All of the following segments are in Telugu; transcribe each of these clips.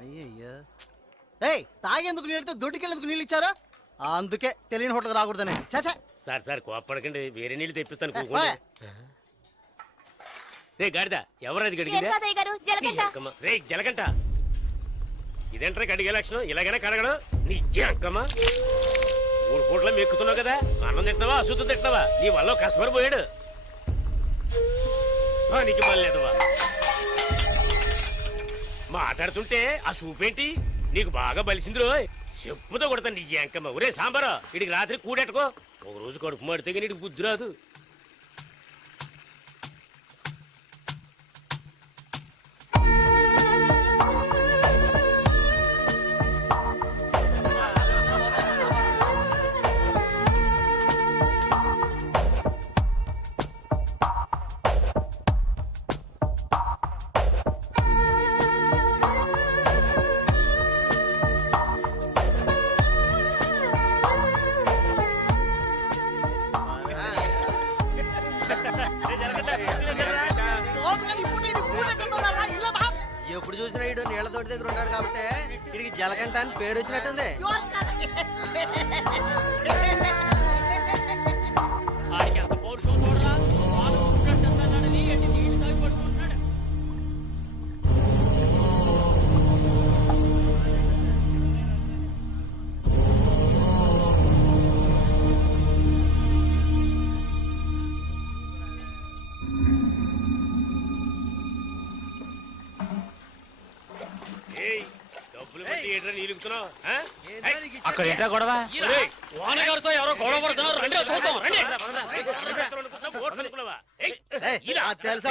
అయ్యయ్యా ఏయ్ తాగేందుకు నీళ్ళతో దొడ్డికెళ్ళేందుకు నీళ్ళు ఇచ్చారా అందుకే తెలియని హోటల్కి రాకూడదని చాచా సార్ సార్ కోప్పడకండి, వేరే నీళ్ళు తెప్పిస్తాను. రే గాడిద, ఎవరది గడిగిందా? రే జలగంట, ఇదేంట్రా కడిగే లక్షణం? ఇలాగైనా కడగడం నీ జంకమ్మా. 3 పూట్ల మెక్కుతున్నావు కదా, అన్నం తింటున్నావా అశుద్ధం తింటున్నావా? నీ వల్ల కస్టమర్ పోయాడు. నీకు మళ్ళేదవా మాట్లాడుతుంటే ఆ చూపేంటి? నీకు బాగా బలిసింది రో, చెప్పుతో కొడతాను నీ జంకమ్మ. ఒరే సాంబారా, ఇడికి రాత్రి కూడెట్టుకో. ఒక రోజు కడుపు మాడితే కానీ ఇడికి బుద్ధి రాదు. ఎప్పుడు చూసినా ఇడు నీళ్ల తోటి దగ్గర ఉంటాడు కాబట్టి ఇడికి జలగంట అని పేరు వచ్చినట్టుంది. అక్కడ ఏంటా గొడవ? వానగారితో ఎవరో గొడవ పడుతున్నారు, రండి చూద్దాం. రండి. తెలుసా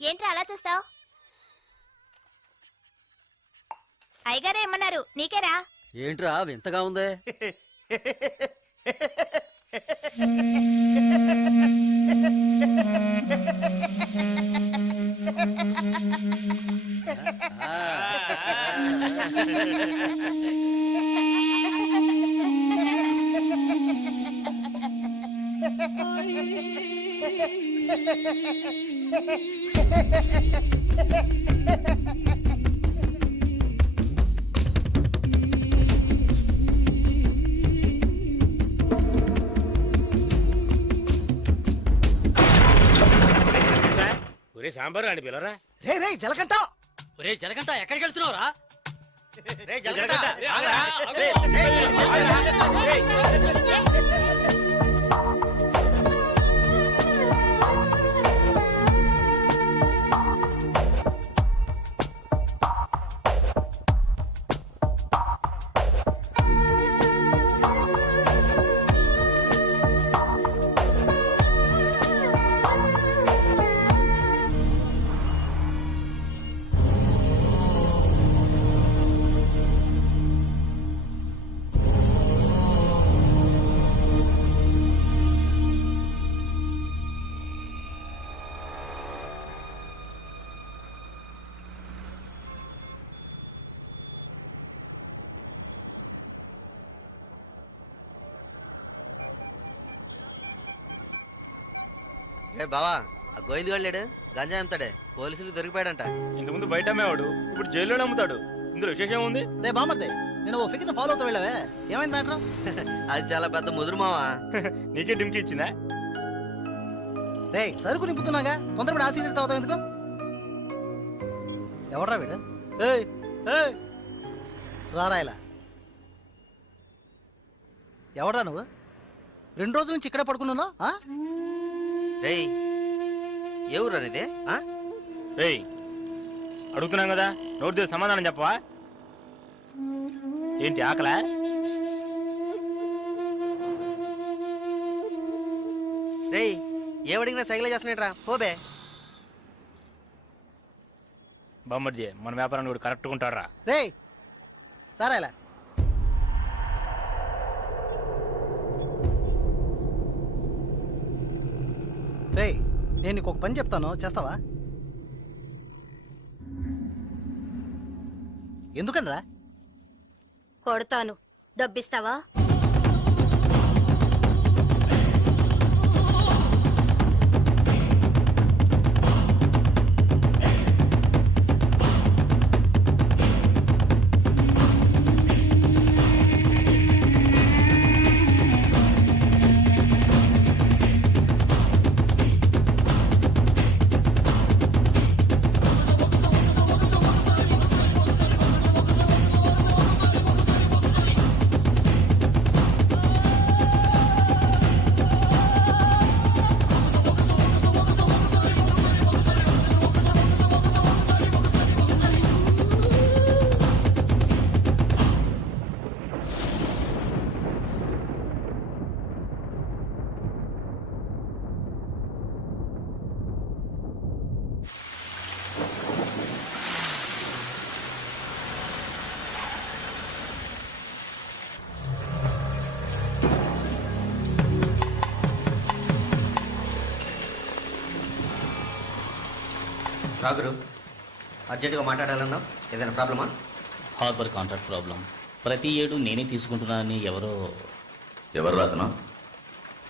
ఏంట్రా అలా చూస్తావు? అయ్యగారే ఏమన్నారు? నీకేరా? ఏంట్రా వింతగా ఉంది? ఒరే సాంబారు అని పిలరా. రే రే జలగంట, ఒరే జలగంట ఎక్కడికి వెళ్తున్నావురా? రే బావా, ఆ గోవింద్ లేడు గంజా అమ్ముతాడే పోలీసులకు దొరికిపోయాడంట. ఇంతకుముందు బయట అమ్మేవాడు ఇప్పుడు జైల్లోనే అమ్ముతాడు. ఇందులో విశేషం ఏముంది? రే బామర్దే, నేను ఓ ఫిగర్ని ఫాలో అవుతా వెళ్ళావే, ఏమైంది మ్యాటర్? అది చాలా పెద్ద ముదురు మావా. నీకే డిమ్కి ఇచ్చిందా? రే సరుకు నింపుతున్నాగా, తొందరపడి ఆ సీనియర్ తాగుతావు ఎందుకు? ఎవడ్రా వీడు? ఏయ్ ఏయ్ రారా ఇలా. ఎవడ్రా నువ్వు? 2 రోజుల నుంచి ఇక్కడే పడుకున్నావు? రేయ్ ఏ ఊరు అనేది? రేయ్ అడుగుతున్నాం కదా, నోటి దగ్గర సమాధానం చెప్పవా? ఏంటి ఆకలా? రేయ్ ఏమడిగినా సైకిల్ చేస్తున్నాట్రా, పోబే. బామ్మర్జీ మన వ్యాపారాన్ని కూడా కరెక్ట్గా ఉంటారా? రే రారా ఇలా. రే నేను నీకు ఒక పని చెప్తాను, చేస్తావా? ఎందుకనరా? కొడతాను, డబ్బిస్తావా? రాగురు అర్జెంటుగా మాట్లాడాలన్నావు, ఏదైనా ప్రాబ్లమా? Harbour contract problem. ప్రతి ఏడు నేనే తీసుకుంటున్నానని ఎవరు రాతనా?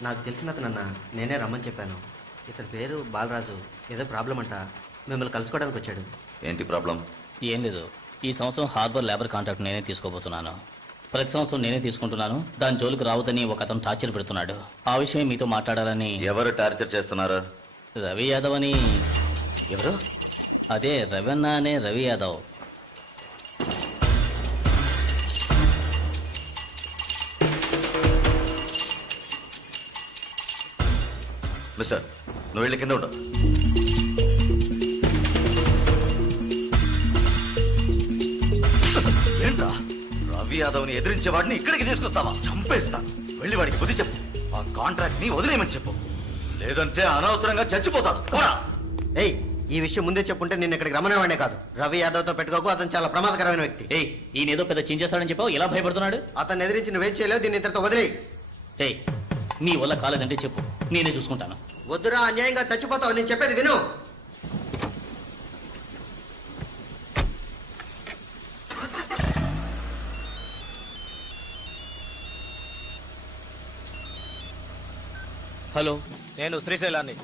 నాకు తెలిసిన అతనన్న, నేనే రమ్మని చెప్పాను. ఇతని పేరు బాలరాజు. ఏదో ప్రాబ్లం అంట, మిమ్మల్ని కలుసుకోవడానికి వచ్చాడు. ఏంటి ప్రాబ్లం? ఏం లేదు, ఈ సంవత్సరం హార్బర్ లేబర్ కాంట్రాక్ట్ నేనే తీసుకోబోతున్నాను. ప్రతి సంవత్సరం నేనే తీసుకుంటున్నాను. దాని జోలికి రావద్దని ఒక అతను టార్చర్ పెడుతున్నాడు. ఆ విషయం మీతో మాట్లాడాలని. ఎవరు టార్చర్ చేస్తున్నారు? రవి యాదవ్ అని. ఎవరు? అదే రవణ అనే రవి యాదవ్. మిస్టర్, నువ్వు వెళ్ళి కింద ఉండు. ఏంట్రా, రవి యాదవ్ని ఎదిరించేవాడిని ఇక్కడికి తీసుకొస్తావా? చంపేస్తాను. వెళ్ళి వాడికి బుద్ధి చెప్పు. ఆ కాంట్రాక్ట్ ని వదిలేయమని చెప్పు, లేదంటే అనవసరంగా చచ్చిపోతాడు. పోరా. ఏయ్ ఈ విషయం ముందే చెప్పుంటే నేను ఇక్కడికి రమ్మనేవాడే కాదు. రవి యాదవ్తో పెట్టుకోకు, అతను చాలా ప్రమాదకరమైన వ్యక్తి. ఏయ్ ఈయన ఏదో పెద్ద చించేస్తాడని చెప్పావు, ఎలా భయపడుతున్నాడు? అతన్ని ఎదిరించి నువ్వేం చేయలేవు, దీన్ని ఇతరుతో వదిలేయి. ఏయ్ నీ వల్ల కాలేదంటే చెప్పు, నేనే చూసుకుంటాను. వద్దురా, అన్యాయంగా చచ్చిపోతావు. నేను చెప్పేది విను. హలో, నేను శ్రీశైలాన్ని.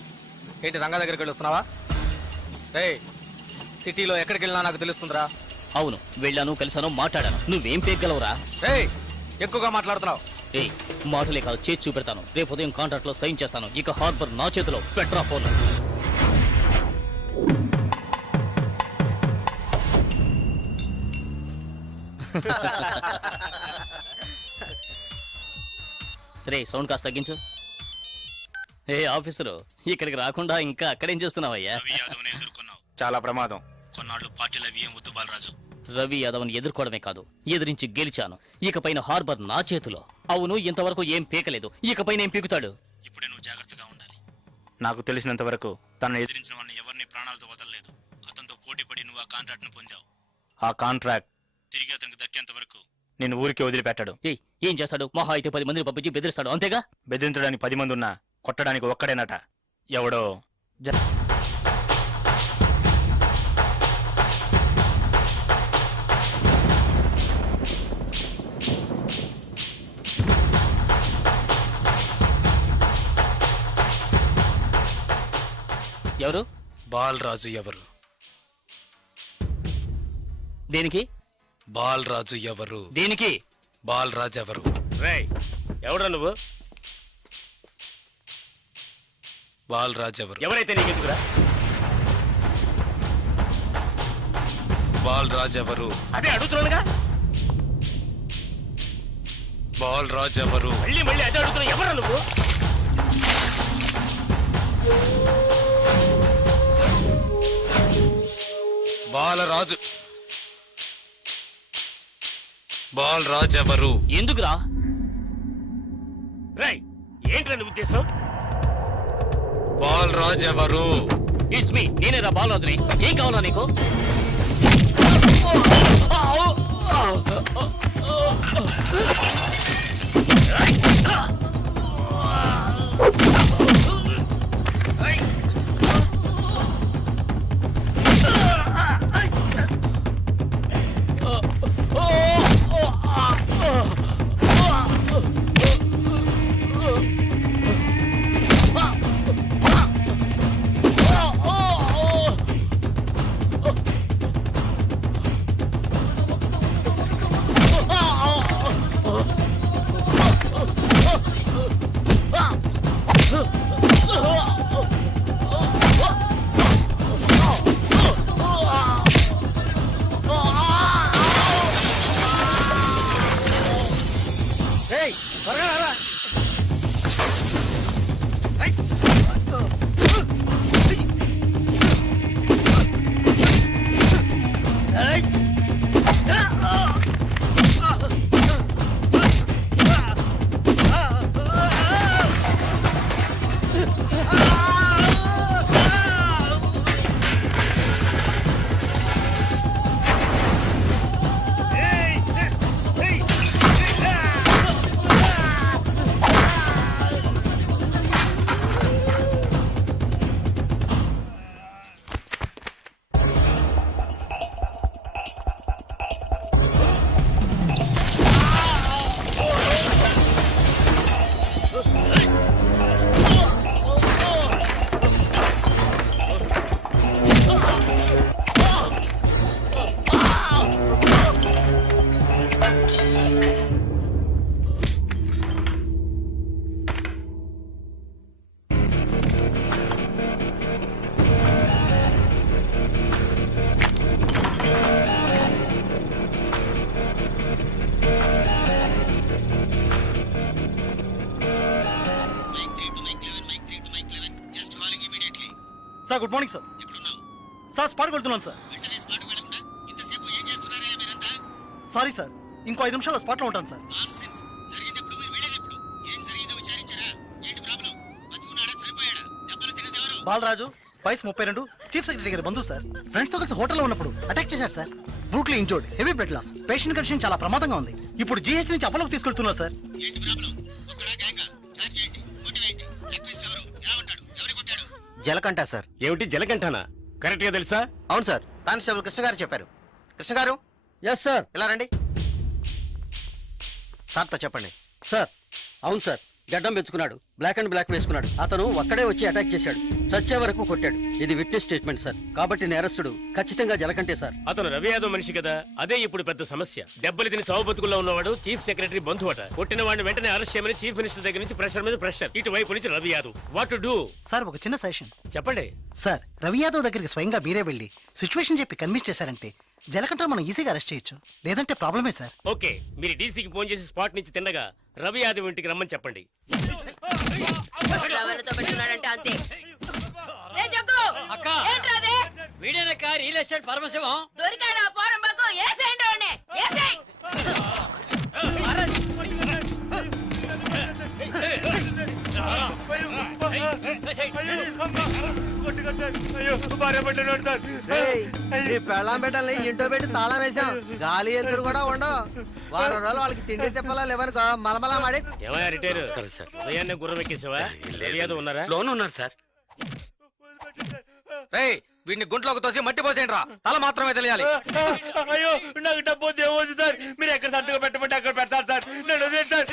ఏంటి రంగా దగ్గరికి వెళ్ళి వస్తున్నావా? సిటీలో ఎక్కడికి వెళ్ళినా నాకు తెలుస్తుందిరా. అవును వెళ్ళాను, కలిసాను, మాట్లాడాను. నువ్వేం పేగలవురా? ఎక్కువగా మాట్లాడుతున్నావు. ఏయ్ మాటలే కాదు, చేసి చూపెడతాను. రేపు ఉదయం కాంట్రాక్ట్ లో సైన్ చేస్తాను. ఇక హార్బర్ నా చేతిలో. Petra phone. రే సౌండ్ కాస్త తగ్గించు. ఏ ఆఫీసరు, ఇక్కడికి రాకుండా ఇంకా అక్కడేం చేస్తున్నావయ్యా? చాలా ప్రమాదం. కొన్నాళ్ళు పార్టీలు అవి ఏం వద్దు బాలరాజు. రవి యాదవ్ని ఎదుర్కోవడమే కాదు, ఎదిరించి గెలిచాను. ఇకపైన హార్బర్ నా చేతిలో. అవును, ఇంతవరకు ఏం పీకలేదు, ఇకపైన ఏం పీకుతాడు? ఇప్పుడే నువ్వు జాగ్రత్తగా ఉండాలి. నాకు తెలిసినంత వరకు తనను ఎదిరించిన వాడిని ఎవరిని ప్రాణాలతో వదలలేదు. అతనితో పోటీ పడి నువ్వు ఆ కాంట్రాక్ట్ ను పొందావు. ఆ కాంట్రాక్ట్ తిరిగి అతనికి దక్కేంత వరకు నేను ఊరికి వదిలిపెట్టాడు. ఏం చేస్తాడు? మహా అయితే 10 మందిని పంపించి బెదిరిస్తాడు, అంతేగా? బెదిరించడానికి 10 మంది ఉన్నా కొట్టడానికి ఒక్కడేనట. ఎవడో ఎవరు? బాలరాజు ఎవరు? దేనికి? బాలరాజు ఎవరు? దేనికి? బాలరాజు ఎవరు? రేయ్ ఎవడ్రా నువ్వు? బాలరాజు ఎవరు? ఎవరైతే నీకెందుకురా? బాలరాజు ఎవరు? అదే అడుగుతున్నానుగా. బాలరాజు ఎవరు? మళ్ళీ మళ్ళీ అదే అడుగుతున్నా. ఎవరా నువ్వు? బాలరాజు. బాలరాజు ఎవరు? ఎందుకురా? రేయ్ ఏంట్రా నీ ఉద్దేశం? బాలరాజు ఎవరు? ఇట్స్ మీ, నేనేరా బాలరాజుని. ఏం కావాలా నీకు? ఏయ్ త్వరగా రారా. Sir good morning sir. Sir స్పాట్కి వెళ్తున్నాను సార్. సారీ సార్, ఇంకో 5 నిమిషాల్లో స్పాట్లో ఉంటాను సార్. బాలరాజు వయసు 32, చీఫ్ సెక్రటరీ గారి బంధువు సార్. ఫ్రెండ్స్ తో కలిసి హోటల్లో ఉన్నప్పుడు అటాక్ చేశారు sir. Brutally injured, heavy blood loss. Patient condition చాలా ప్రమాదంగా ఉంది. ఇప్పుడు జీహెచ్ నుంచి అపోలోకి తీసుకెళ్తున్నారు సార్. జలకంట సార్. ఏమిటి జలకంఠానా? కరెక్ట్ గా తెలుసా? అవును సార్, కానిస్టేబుల్ కృష్ణ గారు చెప్పారు. కృష్ణ గారు ఎస్ సార్. ఇలా రండి. సార్తో చెప్పండి. సార్ అవును సార్, గడ్డం పెంచుకున్నాడు, బ్లాక్ అండ్ బ్లాక్ వేసుకున్నాడు. అతను ఒక్కడే వచ్చి అటాక్ చేశాడు, చచ్చే వరకు కొట్టాడు. ఇది విట్నెస్ స్టేట్మెంట్ సార్, కాబట్టి నేరస్తుడు ఖచ్చితంగా జలకంటే సార్. అతను రవి యాదవ్ మనిషి కదా, అదే ఇప్పుడు పెద్ద సమస్య. దెబ్బలు తిని చావు బతుకుల్లో ఉన్నవాడు చీఫ్ సెక్రటరీ బంధువు అట. కొట్టిన వాడిని వెంటనే అరెస్ట్ చేయమని చీఫ్ మినిస్టర్ దగ్గర నుంచి ప్రెషర్ మీద ప్రెషర్. ఇటువైపు నుంచి Ravi Yadav. What to do? Sir ఒక చిన్న సజెషన్ చెప్పండి. సార్, రవి యాదవ్ దగ్గరికి స్వయంగా మీరే వెళ్ళి సిచ్యువేషన్ చెప్పి కన్విన్స్ చేశారంటే జలకంట మనం ఈజీగా అరెస్ట్ చేయొచ్చు. లేదంటే ప్రాబ్లమే సార్. ఓకే, మీరు డీసీకి ఫోన్ చేసి స్పాట్ నుంచి తిన్నగా రవి యాదవ్ ఇంటికి రమ్మని చెప్పండి. అంతే. వీడేనక్క రియల్ ఎస్టేట్ పరమశివం. దొరికాడా పోరంబాకు? ఏసేయండి వాడిని, ఏసేయ్. పెళ్ళాం పెట్టాలి, ఇంటో పెట్టి తాళం వేసాం. గాలి ఎదురు కూడా ఉండవు. వారం రోజులు వాళ్ళకి తిండి తిప్పలా లేవనుకో మలమలా మాడి. ఏమయ్యా రిటైర్? సార్ ఉదయాన్నే గుర్రం ఎక్కేసావా? రవి యాదవ్ ఉన్నారా? లోన్ ఉన్నారు సార్. రేయ్ వీడిని గుంట్లోకి తోసి మట్టి పోసేయండి రా, తల మాత్రమే తెలియాలి. అయ్యో నాకు డబ్బు దేవద్దు సార్, మీరు ఎక్కడ సంతకం పెట్టమంటే అక్కడ పెడతారు సార్. నేను వదిలేండి సార్.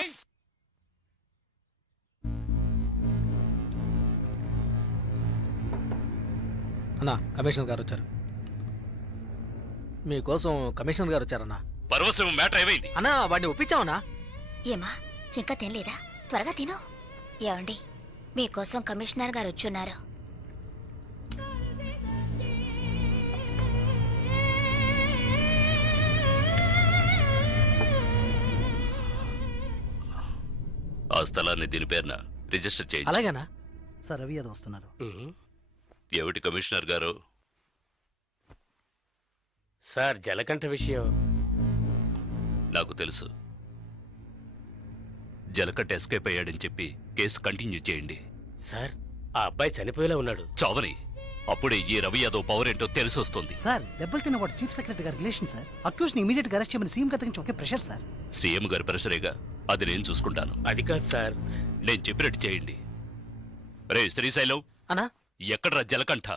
అన్నా కమిషనర్ గారు వచ్చారు. మీకోసం కమిషనర్ గారు వచ్చారన్నా. పర్వసం మ్యాటర్ ఏమైంది? అన్నా వాడిని ఒప్పించావనా? ఏమా ఇంకా తినలేదా? త్వరగా తిను. ఏమండి మీకోసం కమిషనర్ గారు వచ్చున్నారు. ఆ స్థలాన్ని దీని పేరున రిజిస్టర్ చేయండి. అలాగేనా సార్? రవి యాదవ్ వస్తున్నారు. ఏమిటి కమిషనర్ గారు? సార్ జలకంఠ విషయం నాకు తెలుసు. జలకట్ ఎస్కేప్ అయ్యాడని చెప్పి కేసు కంటిన్యూ చేయండి. సార్ ఆ అబ్బాయి చనిపోయేలా ఉన్నాడు. చావని అప్పుడే ఈ రవి యాదవ్ పవర్ ఏంటో తెలిసి వస్తుంది. సార్ దెబ్బలు తిన్న వాడు చీఫ్ సెక్రటరీ గారి రిలేషన్ సార్. అక్యూజ్ ని ఇమీడియట్ గా అరెస్ట్ చేయమని సీఎం కథ నుంచి ఒకే ప్రెషర్ సార్. సీఎం గారి ప్రెషరేగా, అది నేను చూసుకుంటాను. అది కాదు సార్. నేను చెప్పినట్టు చేయండి. రే శ్రీశైలం, అన్నా ఎక్కడ్రా జలకంఠ?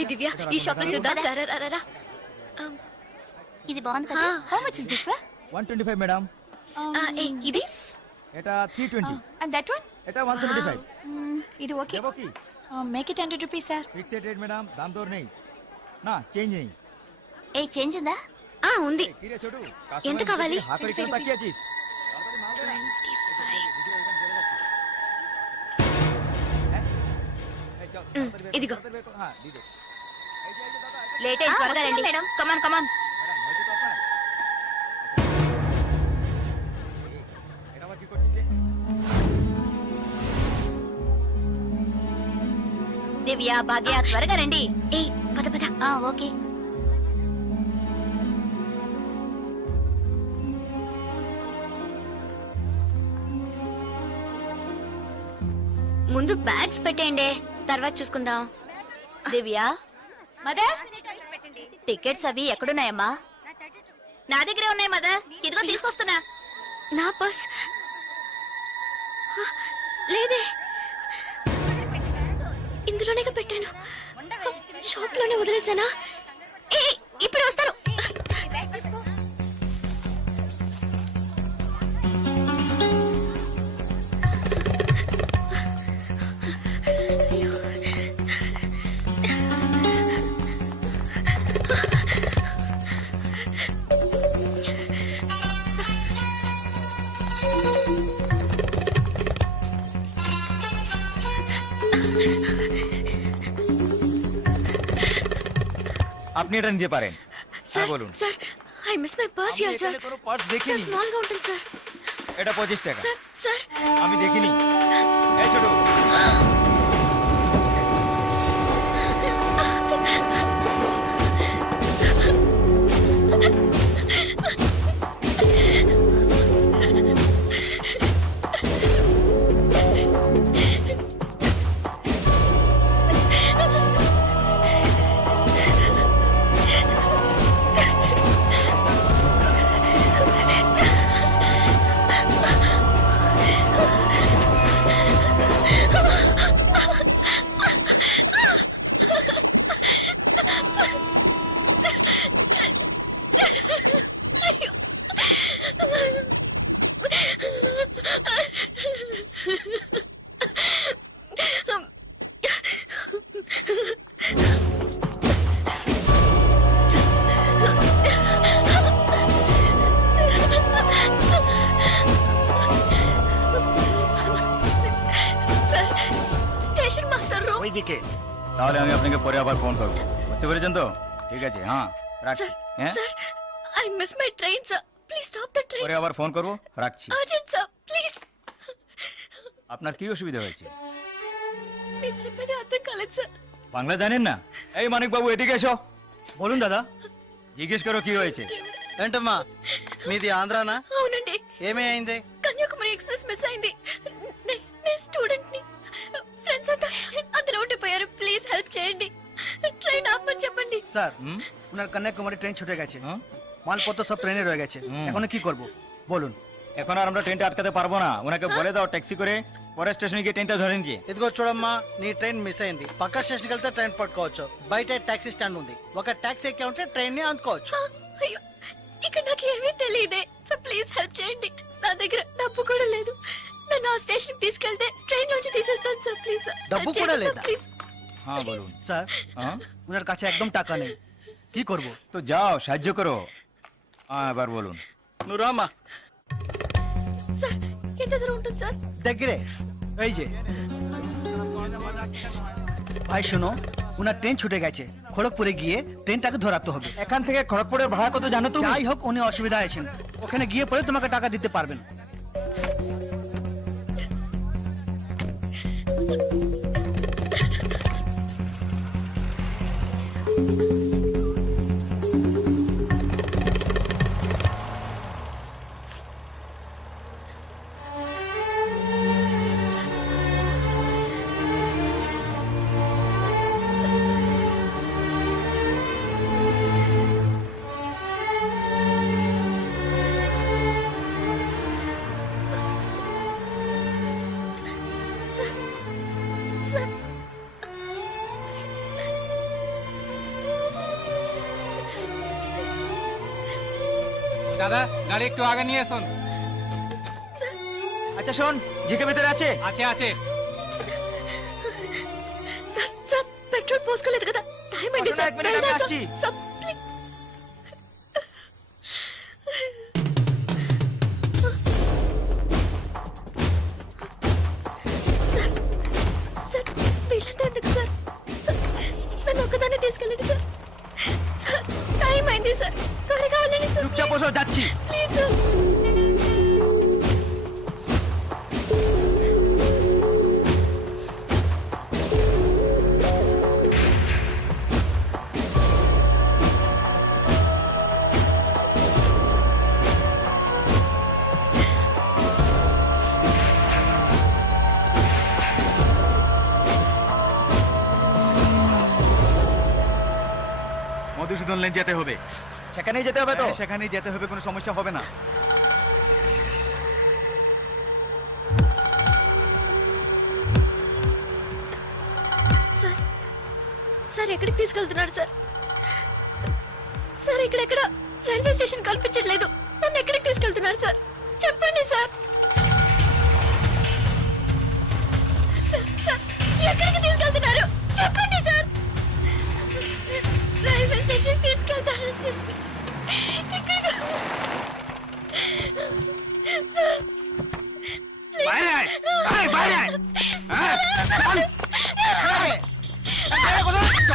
ఏ దివ్య ఈ షాప్ లో చూద్దాం. ఇది బాగుంది కదా? How much is this sir? 125 madam. ఇది ఎటా 320. అండ్ దట్ వన్ ఎటా 175. ఇది okay. Okay make it 100 rupees sir. Fixed rate madam, దామ్ తోర్ नहीं ना चेंज नहीं. ఏ చేంజ్ ఉందా? ఉంది. తీరే చూడు. ఎంత కావాలి? హాకరి కింద తక్కువ చీజ్. ఇదిగో. हां दीजिए. లేట్ అయ్యి త్వరగా రండి మేడం. కమాన్ కమాన్. దివ్య భాగ్య త్వరగా రండి. ఏ పద పద. ఓకే. ముందు బ్యాగ్స్ పెట్టేయండి, తర్వాత చూసుకుందాం. దివ్య మదర్ టికెట్స్ అవి ఎక్కడున్నాయమ్మా? నా దగ్గరే ఉన్నాయి మదర్. ఇదిగో తీసుకొస్తున్నా. నా పర్స్ లేదే, ఇందులోనే పెట్టాను. షాప్ లోనే వదిలేసానా? ఏ ఇప్పుడు వస్తాను. আপনি এটা নিতে পারেন। স্যার বলুন। Sir I miss my purse here sir. কোনো পার্স স্যার দেখিনি। স্মল గా ఉంటుంది স্যার। এটা 25 টাকা। স্যার স্যার আমি দেখিনি। এই ছোট। স্টেশন মাস্টার রুম ওইদিকে। তাহলে আমি আপনাকে পরে আবার ফোন করব। বুঝতে পেরেছেন তো? ঠিক আছে, হ্যাঁ রাখছি। হ্যাঁ sir I miss my train sir, please stop the train. পরে আবার ফোন করব, রাখছি। Urgent sir please. আপনার কি অসুবিধা হয়েছে? మీరు చెప్పేది అర్థం కాలేదు సార్। বাংলা জানেন না? এই মানিক বাবু এদিকে এসো। বলুন দাদা। জিজ্ঞেস করো কি হয়েছে। ఏంటమ్మా మీది ఆంధ్రానా? అవునండి, ఏమీ అయింది? కన్యాకుమారి ఎక్స్ప్రెస్ మిస్ అయింది. నేను స్టూడెంట్ ని, ఫ్రెండ్స్ అంతా అందులో ఉండిపోయారు. ప్లీజ్ హెల్ప్ చేయండి, ট্রেন ఆపమని చెప్పండి. স্যার ওনার কন্যাকুমারী ট্রেন ছুটে গেছে, মালপত্র সব ট্রেনে রয়ে গেছে, এখন কি করব বলুন? এখন আর আমরা ট্রেনটা আটকাতে পারবো না, ওনাকে বলে দাও ট্যাক্সি করে পরের স্টেশনে গিয়ে ট্রেনটা ধরে নিয়ে। ఇదిగో చూడమ్మా, నీ ట్రైన్ మిస్ అయింది. పక్క స్టేషన్కి వెళ్తే ట్రైన్ పట్టుకోవచ్చు. బయట టాక్సీ స్టాండ్ ఉంది, ఒక టాక్సీ ఎక్కి ఉంటే ట్రైన్ ని అందుకోవచ్చు. అయ్యో, ఇక్కడ నాకు ఏమీ తెలియదే. సో ప్లీజ్ హెల్ప్ చేయండి. నా దగ్గర డబ్బు కూడా లేదు. నన్ను ఆ స్టేషన్ కి తీసుకెళ్తే ట్రైన్ నుంచి తీసేస్తాను సార్. ప్లీజ్ డబ్బు కూడా లేదా? ప్లీజ్ হ্যাঁ বলুন। স্যার ওনার কাছে একদম টাকা নেই, কি করব? তো যাও সাহায্য করো। হ্যাঁ এবার বলুন। నువ్వు రామ్మా, సార్ ఎంత దూరం ఉంటుంది సార్? దగ్గరే। এই যে ভাই শোনো, ওনার ট্রেন ছুটে গেছে, খড়গপুরে গিয়ে ট্রেনটাকে ধরাতে হবে। এখান থেকে খড়গপুরের ভাড়া কত জানো তুমি? যাই হোক, উনি অসুবিধা আছেন, ওখানে গিয়ে পরে তোমাকে টাকা দিতে পারবেন। సార్ দাদা গাড়ি একটু আগে নিয়ে আসুন। আচ্ছা শোন, জিকে ভিতরে আছে? আছে আছে। సార్ సార్ పెట్రోల్ పోసుకోలేదు కదా, టైం అయింది సార్. এক মিনিট, আমি আসছি। Sir please. సార్ సార్ వీళ్ళంతా ఎందుకు సార్? సార్, నన్ను ఒక్కదాన్ని తీసుకెళ్ళండి సార్. సార్ టైం అయింది సార్, త్వరగా వెళ్ళండి సార్. চুপচাপ বসো, যাচ্ছি। Please sir. মধুসূদন লেন যেতে হবে। সেখানেই যেতে হবে তো? সেখানেই যেতে হবে, কোনো সমস্যা হবে না। సార్ సార్ ఎక్కడికి తీసుకెళ్తున్నారు సార్? సార్ ఇక్కడెక్కడ రైల్వే స్టేషన్ కనిపించట్లేదు. నన్ను ఎక్కడికి తీసుకెళ్తున్నారు సార్? చెప్పండి సార్. సార్, సార్, ఎక్కడికి తీసుకెళ్తున్నారు? చెప్పండి సార్. రైల్వే స్టేషన్ తీసుకెళ్తారని చెప్పి ఎక్కడికి? సార్ বাইরে আয়, আয়, বাইরে আয়। হ্যাঁ, চল।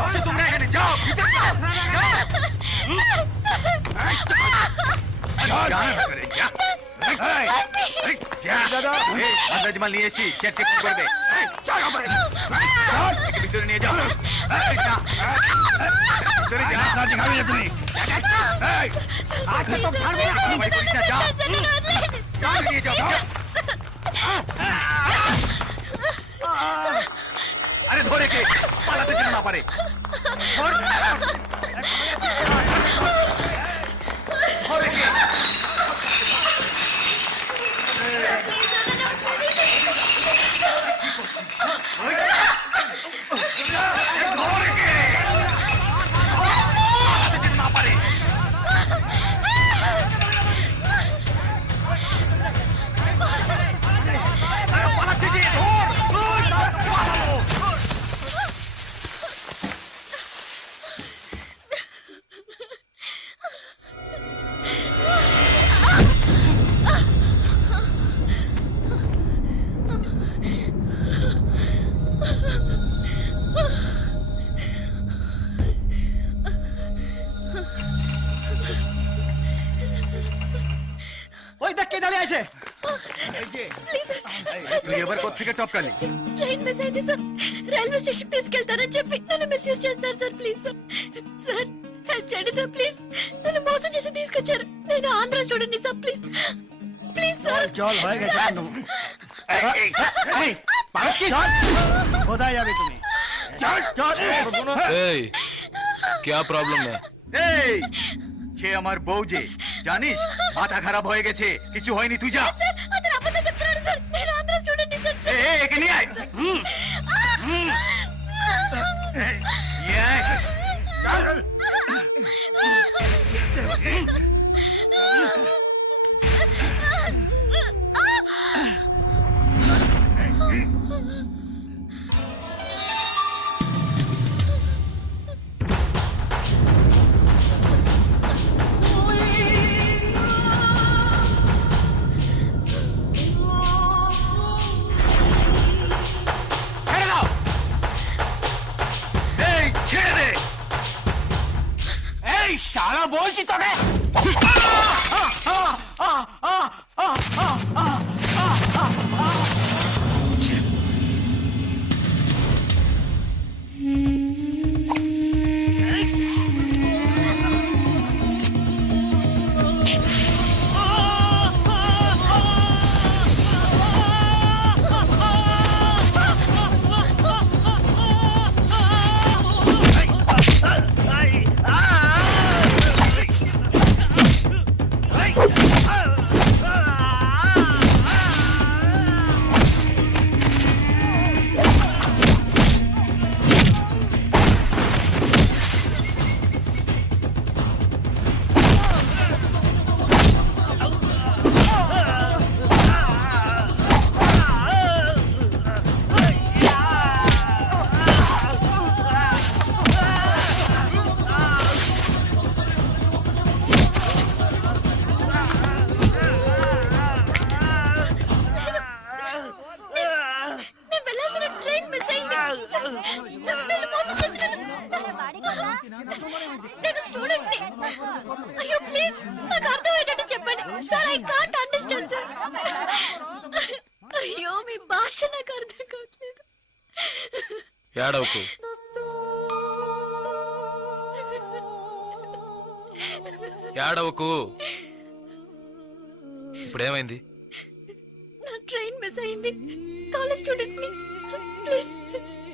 আচ্ছা, তোমরা এখানে যাও, ভিতরে যাও, যাও। দাদা মাদ্রাজ মাল নিয়ে এসছি, চেক চেক করবে। ভিতরে নিয়ে যাও, ভিতরে যাও। দিখাবি না তুমি, আজকে তো ছাড়বে না। ভাই করিস না, যাও, যাও, নিয়ে যাও। আরে ধরে কে পালাতে যেন না পারে। ধরে কে? ওই দেখ কে দাঁড়িয়ে আছে। ప్లీజ్ তুই এবার কোত্থেকে টপকালি? ట్రైన్ మిస్ అయింది సార్. రైల్వే స్టేషన్ తీసుకెళ్తారని చెప్పి నన్ను మిస్యూజ్ చేస్తారు sir. Please sir. Sir help చేయండి సార్ ప్లీజ్. నన్ను మోసం చేసి తీసుకొచ్చారు. నేను Andhra student sir please please sir. क्या प्रॉब्लम है? সে আমার বউ যে জানিস মাথা খারাপ হয়ে গেছে কিছু হয়নি তুই যা సార్ అతను అబద్ధం చెప్తున్నాడు సార్. నేను ఆంధ్ర స్టూడెంట్ సార్. একে নিয়ে আয় নিয়ে আয়। ছেড়ে দাও। এই ছেড়ে দে। এই শালা বলছি তোকে। నేను వెళ్ళాల్సిన ట్రైన్ మిస్ అయింది. నన్ను మోసం చేసి నేను స్టూడెంట్ ని. అయ్యో ప్లీజ్ నాకు అర్థమయ్యేటట్టు చెప్పండి sir. I can't understand sir. అయ్యో మీ భాష నాకు అర్థం కావట్లేదు. ఏడవకు. ఏడవకు. ఇప్పుడేమైంది? నా ట్రైన్ మిస్ అయింది. కాలేజ్ స్టూడెంట్ ని. ప్లీజ్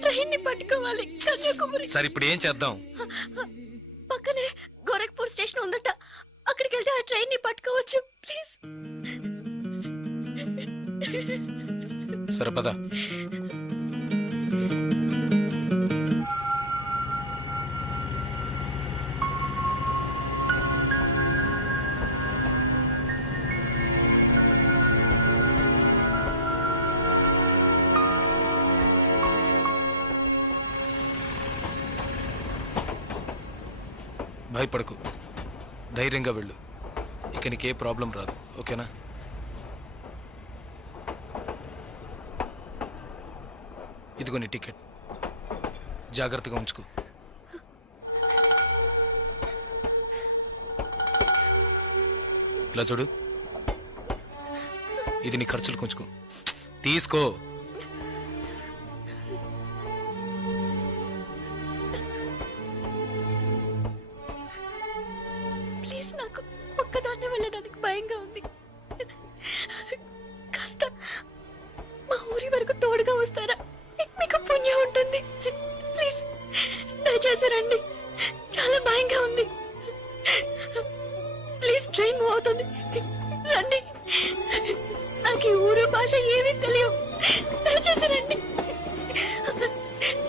ట్రైన్ ని పట్టుకోవాలి కన్యాకుమారి. సరే ఇప్పుడు ఏం చేద్దాం? పక్కనే గోరఖ్పూర్ స్టేషన్ ఉందట. అక్కడికి వెళ్తే ఆ ట్రైన్ ని పట్టుకోవచ్చు ప్లీజ్. సరే పద. భయపడకు, ధైర్యంగా వెళ్ళు. ఇక నీకే ప్రాబ్లం రాదు, ఓకేనా? ఇదిగో నీ టికెట్, జాగ్రత్తగా ఉంచుకో. ఇలా చూడు, ఇది నీ ఖర్చులకు ఉంచుకో. తీసుకో. ప్లీజ్ నాకు ఒక్కదాన్నే వెళ్ళడానికి భయంగా ఉంది. కాస్త మా ఊరి వరకు తోడుగా వస్తారా? మీకు పుణ్యం ఉంటుంది. ప్లీజ్ దయచేసి రండి. చాలా భయంగా ఉంది. ప్లీజ్ ట్రైన్ మూవ్ అవుతుంది, రండి. నాకు ఈ ఊరు భాష ఏమీ తెలియవు. దయచేసి రండి.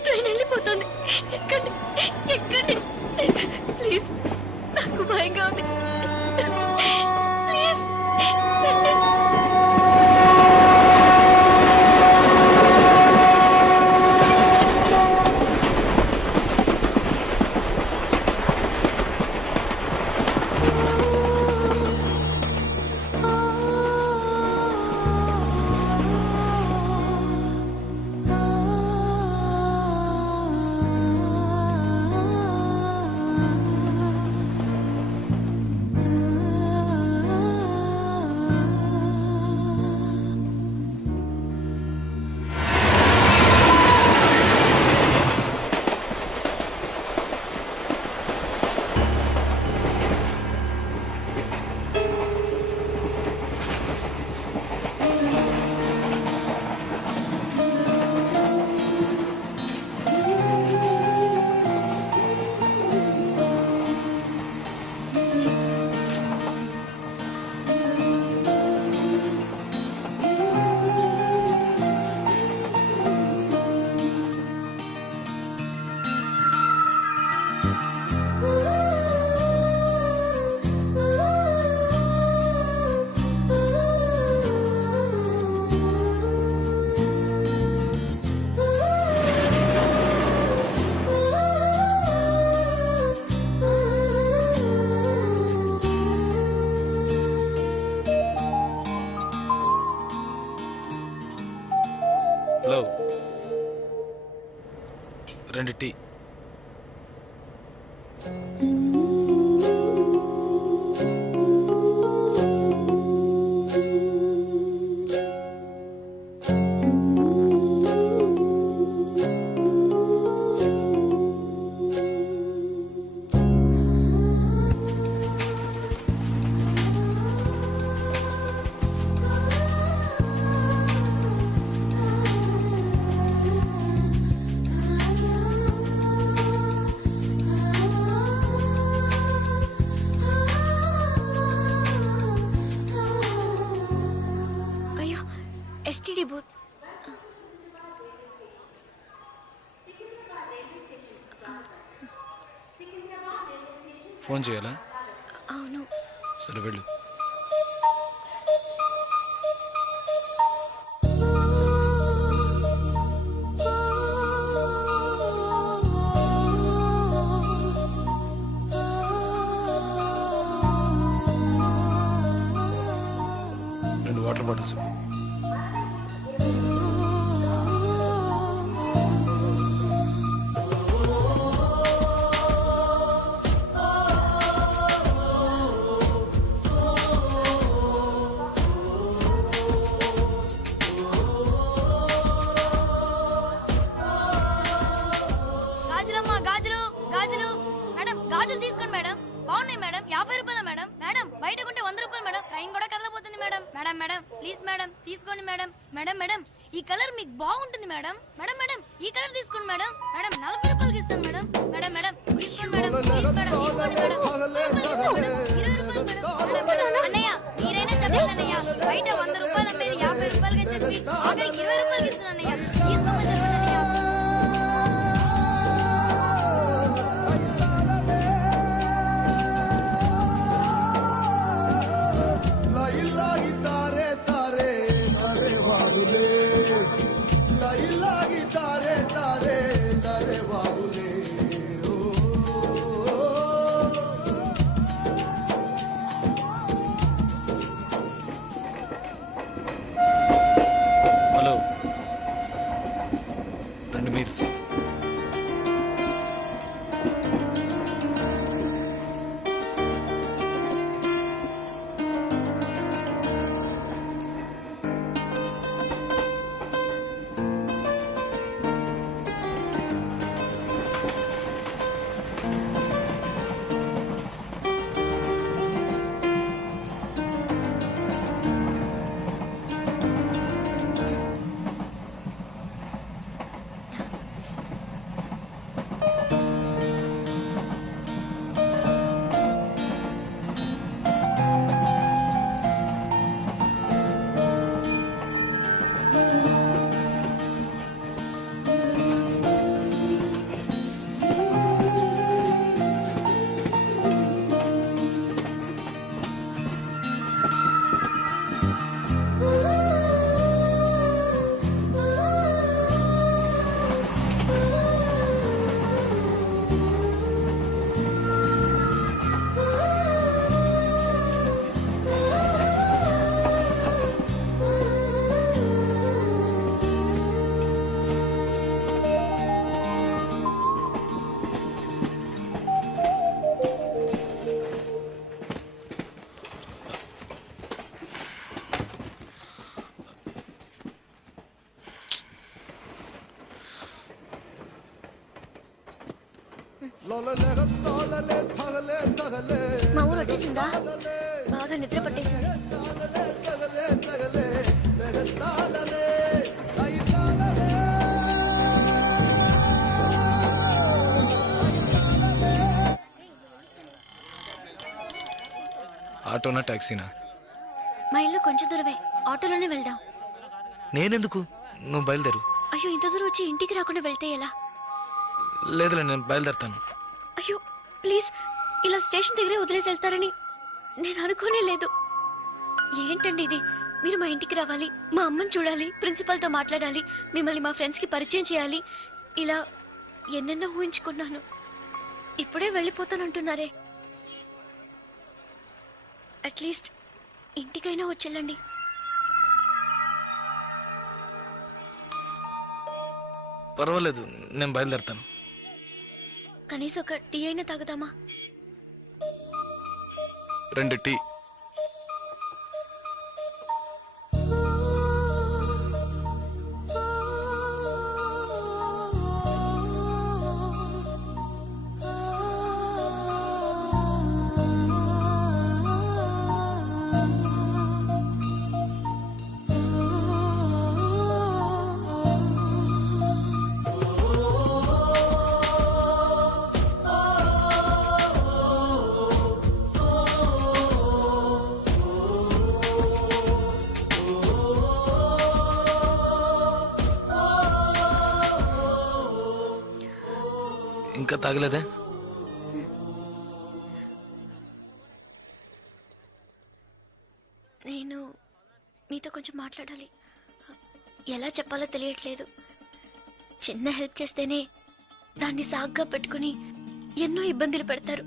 ట్రైన్ వెళ్ళిపోతుంది. ఎక్కండి ఎక్కండి ప్లీజ్. నాకు భయంగా ఉంది. ప్లీజ్ రండి. 2 టీ. అయ్యో ఎస్టీడీ బూత్. ఫోన్ చేయాలా? అవును. సరే వెళ్ళు. Water bottles. గాజులమ్మా, గాజులు గాజులు. మేడం గాజులు తీసుకోండి మేడం. బాగున్నాయి మేడం. 50 రూపాయలు మేడం. మేడం బయట కొంటే 100 రూపాయలు మేడం. ట్రైన్ కూడా కదలబోతుంది madam. Madam madam please madam తీసుకోండి మేడం. మేడం మేడం ఈ కలర్ మీకు బాగుంటుంది మేడం. మేడం మేడం ఈ కలర్ తీసుకోండి మేడం. మేడం 40 రూపాయలకి ఇస్తాను మేడం. మేడం మేడం తీసుకోండి మేడం. ప్లీజ్ మేడం తీసుకోండి మేడం. 20 రూపాయలు మేడం. మేడం అన్నయ్య మీరైనా చెప్పండి అన్నయ్య. బయట 100 రూపాయలు అమ్మేది 50 రూపాయలకి చెప్పి ఆఖరికి 20 రూపాయలకి ఇస్తున్నాను అన్నయ్య. తీసుకోమని చెప్పండి అన్నయ్య. Hello, 2 meals. మా ఊరు వచ్చేసిందా? బాగా నిద్ర పట్టేసింది. ఆటోనా టాక్సీనా? మా ఇల్లు కొంచెం దూరమే. ఆటోలోనే వెళ్దాం. నేనెందుకు? నువ్వు బయలుదేరు. అయ్యో ఇంత దూరం వచ్చి ఇంటికి రాకుండా వెళ్తే ఎలా? లేదులే, నేను బయలుదేరుతాను. అయ్యో ప్లీజ్, ఇలా స్టేషన్ దగ్గరే వదిలేసి వెళ్తారని నేను అనుకోనే లేదు. ఏంటండి ఇది? మీరు మా ఇంటికి రావాలి, మా అమ్మని చూడాలి, ప్రిన్సిపల్తో మాట్లాడాలి, మిమ్మల్ని మా ఫ్రెండ్స్కి పరిచయం చేయాలి. ఇలా ఎన్నెన్నో ఊహించుకున్నాను. ఇప్పుడే వెళ్ళిపోతానంటున్నారే. అట్లీస్ట్ ఇంటికైనా వచ్చేళ్ళండి. పర్వాలేదు, నేను బయలుదేరుతాను. కనీసం ఒక టీ అయినా తాగుదామా? 2 టీ. ఇంకా తాగలేదే? నేను మీతో కొంచెం మాట్లాడాలి. ఎలా చెప్పాలో తెలియట్లేదు. చిన్న హెల్ప్ చేస్తేనే దాన్ని సాగ్గా పెట్టుకుని ఎన్నో ఇబ్బందులు పెడతారు.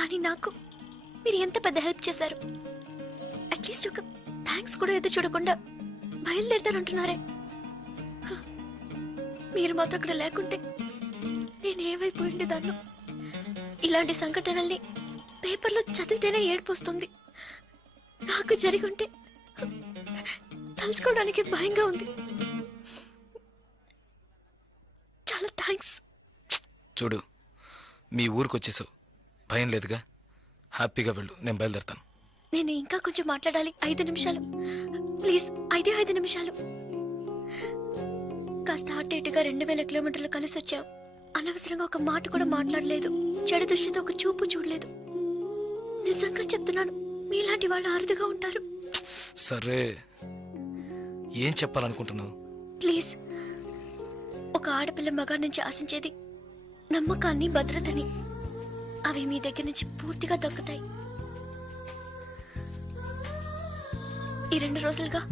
కానీ నాకు మీరు ఎంత పెద్ద హెల్ప్ చేశారు. అట్లీస్ట్ ఒక థ్యాంక్స్ కూడా ఎదురు చూడకుండా బయలుదేరతారంటున్నారే. మీరు మాతో అక్కడ లేకుంటే నేనేమైపోయి ఉండేదాన్ని. ఇలాంటి సంఘటనల్ని పేపర్లో చదివితేనే ఏడుపు వస్తుంది. నాకు జరిగి ఉంటే తలుచుకోవడానికి భయంగా ఉంది. చాలా థ్యాంక్స్. చూడు, మీ ఊరికి వచ్చేసావు, భయం లేదుగా. హ్యాపీగా వెళ్ళు, నేను బయలుదేరుతాను. నేను ఇంకా కొంచెం మాట్లాడాలి. 5 నిమిషాలు ప్లీజ్. 5 నిమిషాలు. కాస్త అటు ఇటుగా 2000 కిలోమీటర్లు కలిసి వచ్చాం. అనవసరంగా ఒక మాట కూడా మాట్లాడలేదు. చెడు దృష్టితో ఒక చూపు చూడలేదు. నిజంగా చెప్తున్నాను, మీలాంటి వాళ్ళు అరుదుగా ఉంటారు. సరే, ఏం చెప్పాలనుకుంటున్నావు? ప్లీజ్. ఒక ఆడపిల్ల మగాడి నుంచి ఆశించేది నమ్మకాన్ని, భద్రతని. అవి మీ దగ్గర నుంచి పూర్తిగా దక్కుతాయి. ఈ 2 రోజులుగా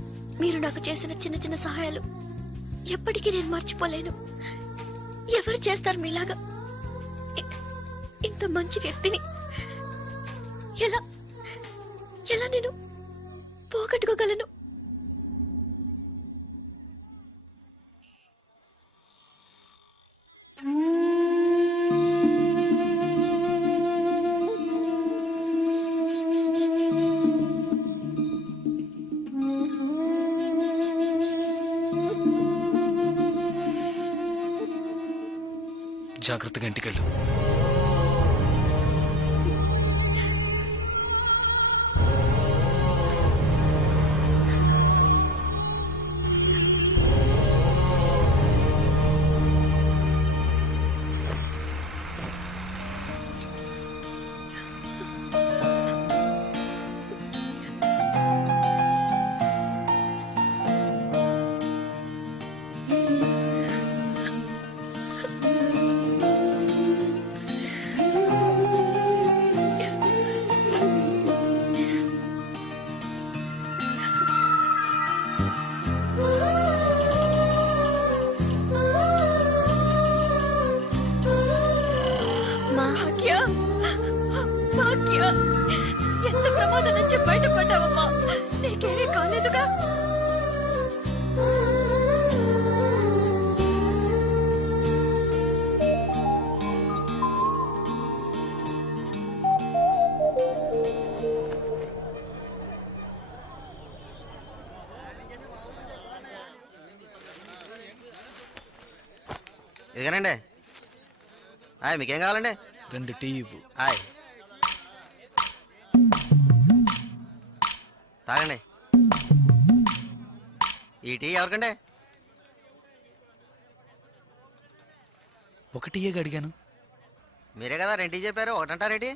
మీరు నాకు చేసిన చిన్న చిన్న సహాయాలు ఎప్పటికీ నేను మర్చిపోలేను. ఎవరు చేస్తారు మీలాగా? ఇంత మంచి వ్యక్తిని ఎలా ఎలా నేను పోగొట్టుకోగలను? జాగ్రత్తగా ఇంటికెళ్ళు. ఎంత ప్రమాదం నుంచి బయటపడ్డావమ్మా? నీకేమీ కాలేదుగా? ఇదిగానండి. మీకేం కావాలండి? 2 టీ ఇవ్వు. తాగండి. ఈ టీ ఎవరికండి? 1 టీయేగా అడిగాను. మీరే కదా 2 టీ చెప్పారు, ఒకటంటారేంటి?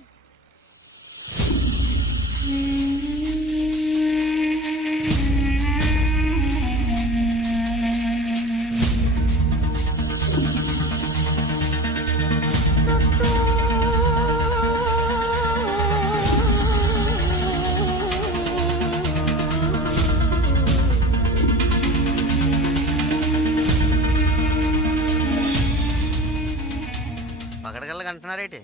పకడగల్లగా అంటున్నారేంటి?